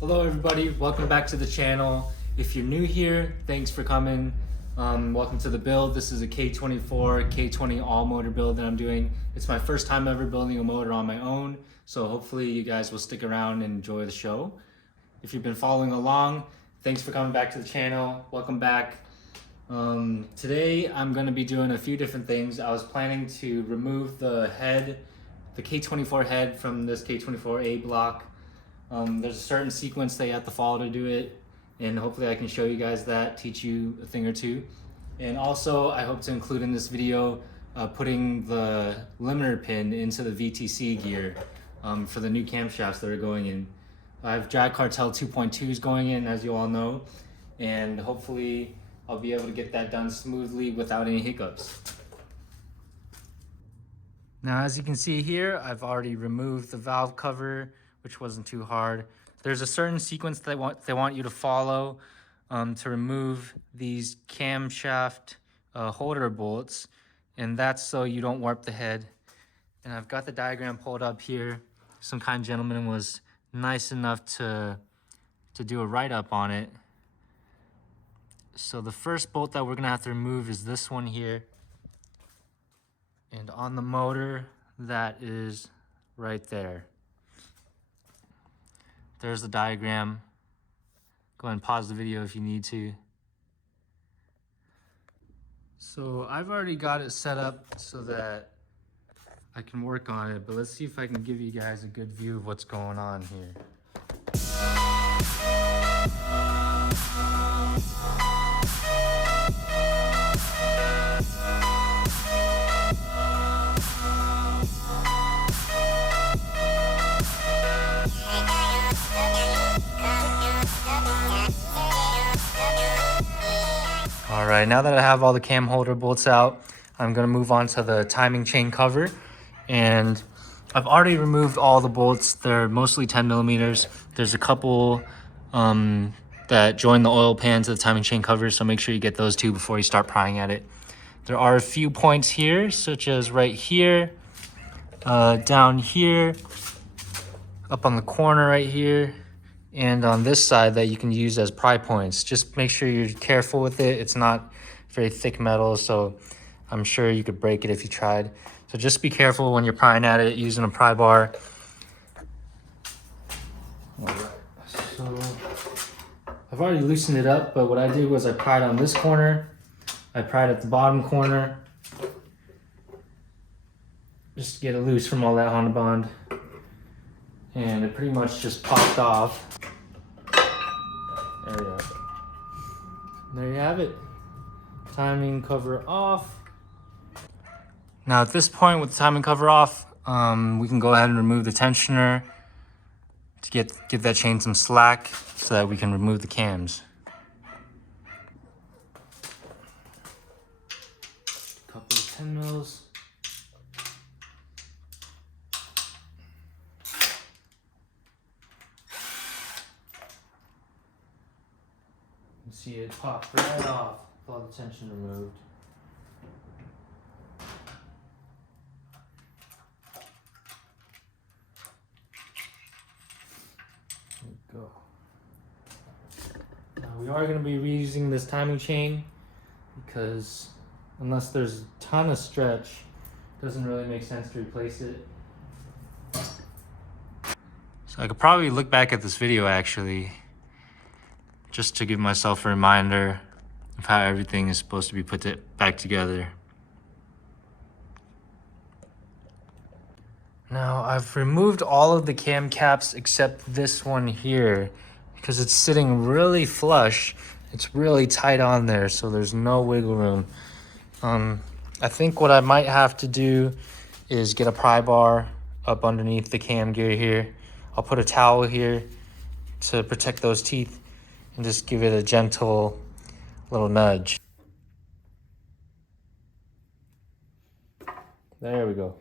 Hello everybody, welcome back to the channel. If you're new here, thanks for coming. Welcome to the build. This is a K24, K20 all motor build that I'm doing. It's my first time ever building a motor on my own, so hopefully you guys will stick around and enjoy the show. If you've been following along, thanks for coming back to the channel. Welcome back. Today I'm going to be doing a few different things. I was planning to remove the head, the K24 head from this K24A block. There's a certain sequence that you have to follow to do it, and hopefully I can show you guys that, teach you a thing or two. And also I hope to include in this video putting the limiter pin into the VTC gear for the new camshafts that are going in. I have Drag Cartel 2.2s going in, as you all know, and hopefully I'll be able to get that done smoothly without any hiccups. Now, as you can see here, I've already removed the valve cover, which wasn't too hard. There's a certain sequence they want you to follow to remove these camshaft holder bolts, and that's so you don't warp the head. And I've got the diagram pulled up here. Some kind gentleman was nice enough to do a write-up on it. So the first bolt that we're gonna have to remove is this one here. And on the motor, that is right there. There's the diagram. Go ahead and pause the video if you need to. So I've already got it set up so that I can work on it, but let's see if I can give you guys a good view of what's going on here. All right, now that I have all the cam holder bolts out, I'm gonna move on to the timing chain cover. And I've already removed all the bolts. They're mostly 10 millimeters. There's a couple that join the oil pan to the timing chain cover, so make sure you get those two before you start prying at it. There are a few points here, such as right here, down here, up on the corner right here, and on this side that you can use as pry points. Just make sure you're careful with it. It's not very thick metal, so I'm sure you could break it if you tried. So just be careful when you're prying at it using a pry bar. All right, so I've already loosened it up, but what I did was I pried on this corner, I pried at the bottom corner, just to get it loose from all that Honda Bond. And it pretty much just popped off. There we go. There you have it. Timing cover off. Now at this point with the timing cover off, we can go ahead and remove the tensioner to give that chain some slack so that we can remove the cams. A couple of 10 mils. You see it pop right off with all the tension removed. There we go. Now we are going to be reusing this timing chain because unless there's a ton of stretch, it doesn't really make sense to replace it. So I could probably look back at this video actually, just to give myself a reminder of how everything is supposed to be put back together. Now I've removed all of the cam caps except this one here because it's sitting really flush. It's really tight on there, so there's no wiggle room. I think what I might have to do is get a pry bar up underneath the cam gear here. I'll put a towel here to protect those teeth and just give it a gentle little nudge. There we go.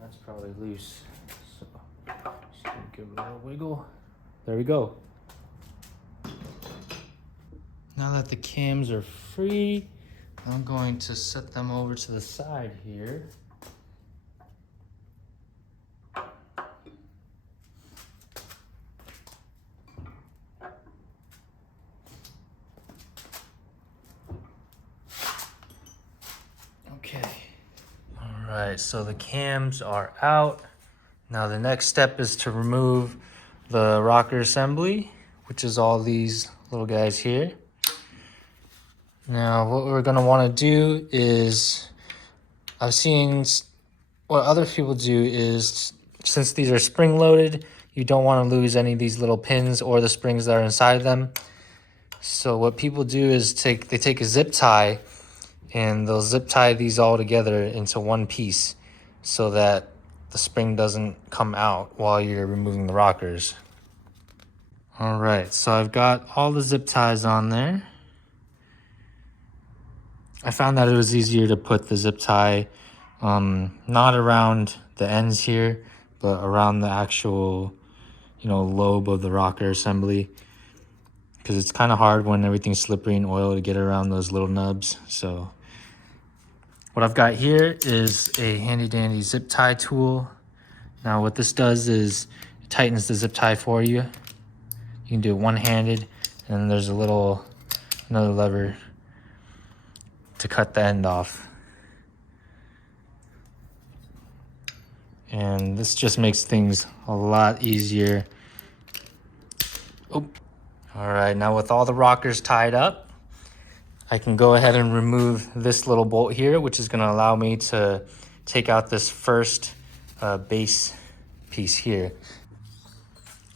That's probably loose, so just gonna give it a little wiggle. There we go. Now that the cams are free, I'm going to set them over to the side here. Okay. All right, so the cams are out. Now the next step is to remove the rocker assembly, which is all these little guys here. Now what we're gonna wanna do is, I've seen what other people do is, since these are spring loaded, you don't wanna lose any of these little pins or the springs that are inside them. So what people do is they take a zip tie and they'll zip tie these all together into one piece so that the spring doesn't come out while you're removing the rockers. All right, so I've got all the zip ties on there. I found that it was easier to put the zip tie not around the ends here, but around the actual, lobe of the rocker assembly, because it's kind of hard when everything's slippery and oil to get around those little nubs. So what I've got here is a handy dandy zip tie tool. Now what this does is it tightens the zip tie for you. You can do it one-handed, and there's another lever to cut the end off. And this just makes things a lot easier. Oh. All right, now with all the rockers tied up, I can go ahead and remove this little bolt here, which is gonna allow me to take out this first base piece here.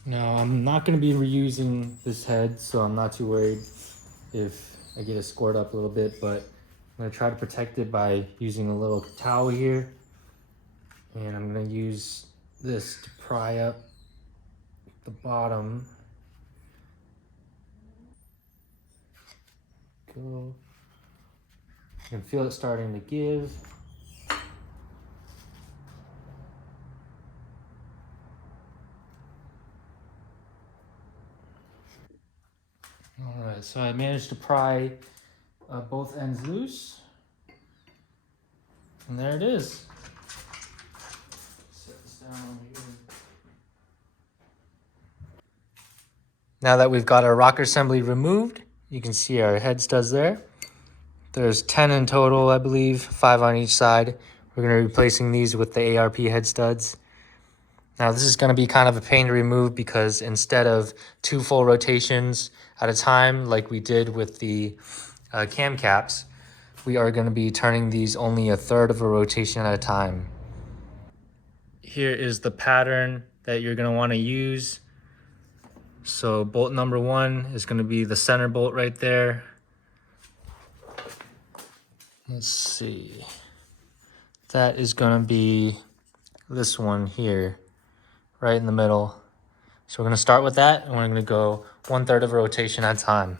Now, I'm not gonna be reusing this head, so I'm not too worried if I get it scored up a little bit, but I'm gonna try to protect it by using a little towel here. And I'm gonna use this to pry up the bottom. Go. You can feel it starting to give. All right, so I managed to pry both ends loose. And there it is. Set this down here. Now that we've got our rocker assembly removed, you can see our head studs there. There's 10 in total, I believe, 5 on each side. We're gonna be replacing these with the ARP head studs. Now this is gonna be kind of a pain to remove because instead of 2 full rotations at a time, like we did with the cam caps, we are gonna be turning these only a third of a rotation at a time. Here is the pattern that you're gonna wanna use. So bolt number 1 is gonna be the center bolt right there. Let's see. That is gonna be this one here, right in the middle. So we're gonna start with that, and we're gonna go 1/3 of a rotation at a time.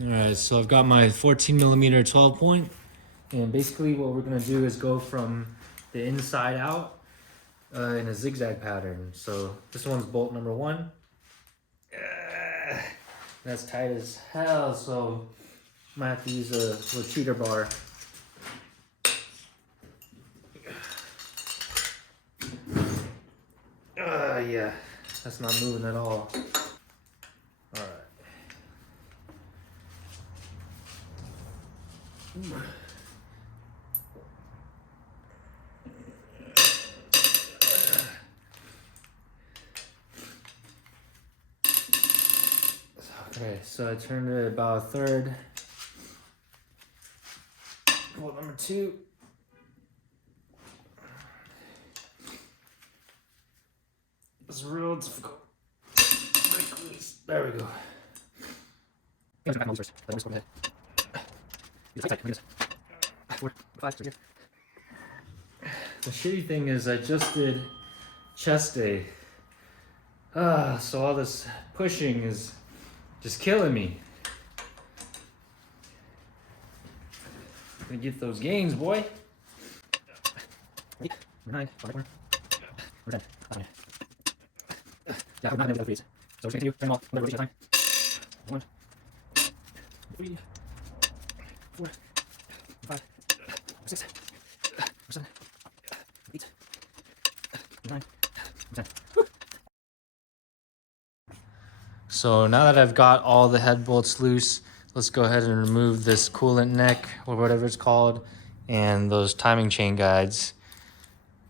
All right, so I've got my 14mm 12 point, and basically what we're gonna do is go from the inside out in a zigzag pattern. So this one's bolt number 1. That's tight as hell, so I might have to use a little cheater bar. Yeah, that's not moving at all. All right. Okay, so I turned it about a third. Bolt number 2. It's real difficult. There we go. The shitty thing is I just did chest day. So all this pushing is just killing me. Gonna get those gains, boy. 9, 5, we're 10. Yeah, we're not gonna be able to freeze. So we're just gonna continue turning them all 1 rotation at a time. 1, 3, 4, 5, 6, 7, 8, 9, 10. So now that I've got all the head bolts loose, let's go ahead and remove this coolant neck or whatever it's called and those timing chain guides.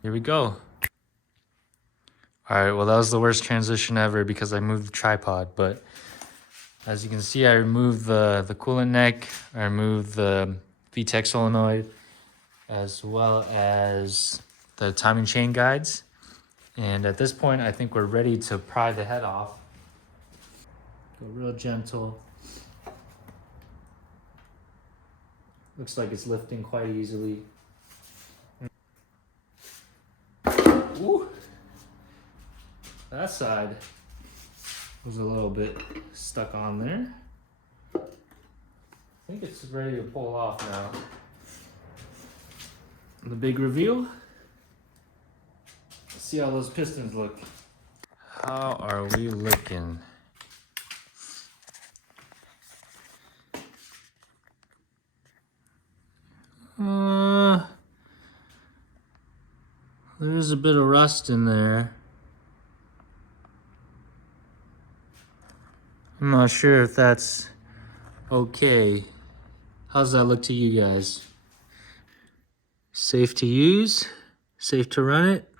Here we go. All right, well, that was the worst transition ever because I moved the tripod, but as you can see, I removed the coolant neck, I removed the VTEC solenoid, as well as the timing chain guides. And at this point, I think we're ready to pry the head off. Go real gentle. Looks like it's lifting quite easily. Ooh. That side was a little bit stuck on there. I think it's ready to pull off now. The big reveal. Let's see how those pistons look. How are we looking? There's a bit of rust in there. I'm not sure if that's okay. How's that look to you guys? Safe to use? Safe to run it?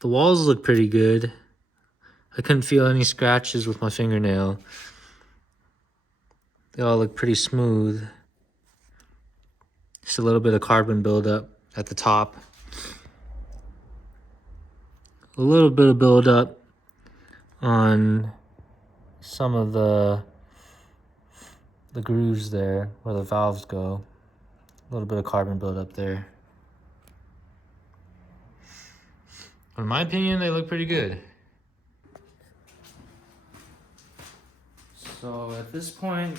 The walls look pretty good. I couldn't feel any scratches with my fingernail. They all look pretty smooth. Just a little bit of carbon buildup at the top. A little bit of buildup on some of the grooves there where the valves go. A little bit of carbon buildup there. In my opinion, they look pretty good. So at this point,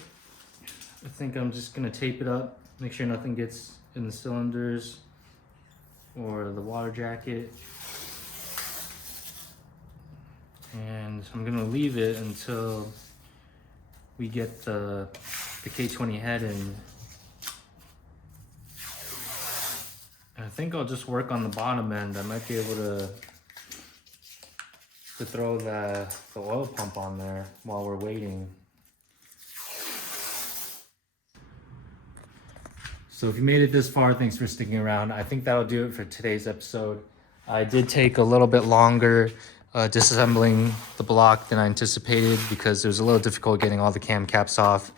I think I'm just gonna tape it up, make sure nothing gets in the cylinders or the water jacket. And I'm gonna leave it until we get the K20 head in. And I think I'll just work on the bottom end. I might be able to throw the oil pump on there while we're waiting. So if you made it this far, thanks for sticking around. I think that'll do it for today's episode. I did take a little bit longer disassembling the block than I anticipated because it was a little difficult getting all the cam caps off,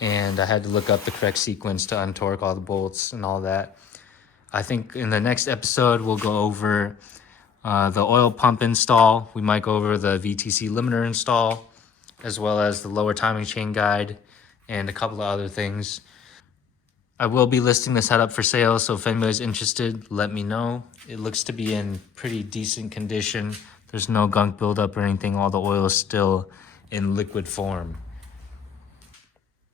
and I had to look up the correct sequence to untorque all the bolts and all that. I think in the next episode, we'll go over the oil pump install. We might go over the VTC limiter install, as well as the lower timing chain guide and a couple of other things. I will be listing this head up for sale, so if anybody's interested, let me know. It looks to be in pretty decent condition. There's no gunk buildup or anything. All the oil is still in liquid form.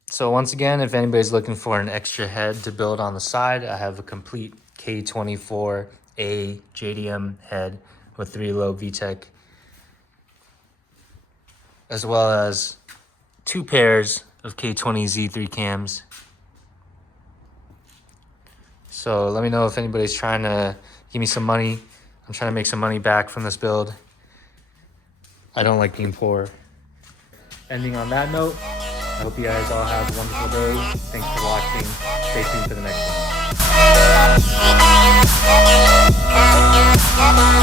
So once again, if anybody's looking for an extra head to build on the side, I have a complete K24A JDM head with 3-lobe VTEC, as well as 2 pairs of K20 Z3 cams. So let me know if anybody's trying to give me some money. I'm trying to make some money back from this build. I don't like being poor. Ending on that note, I hope you guys all have a wonderful day. Thanks for watching. Stay tuned for the next one.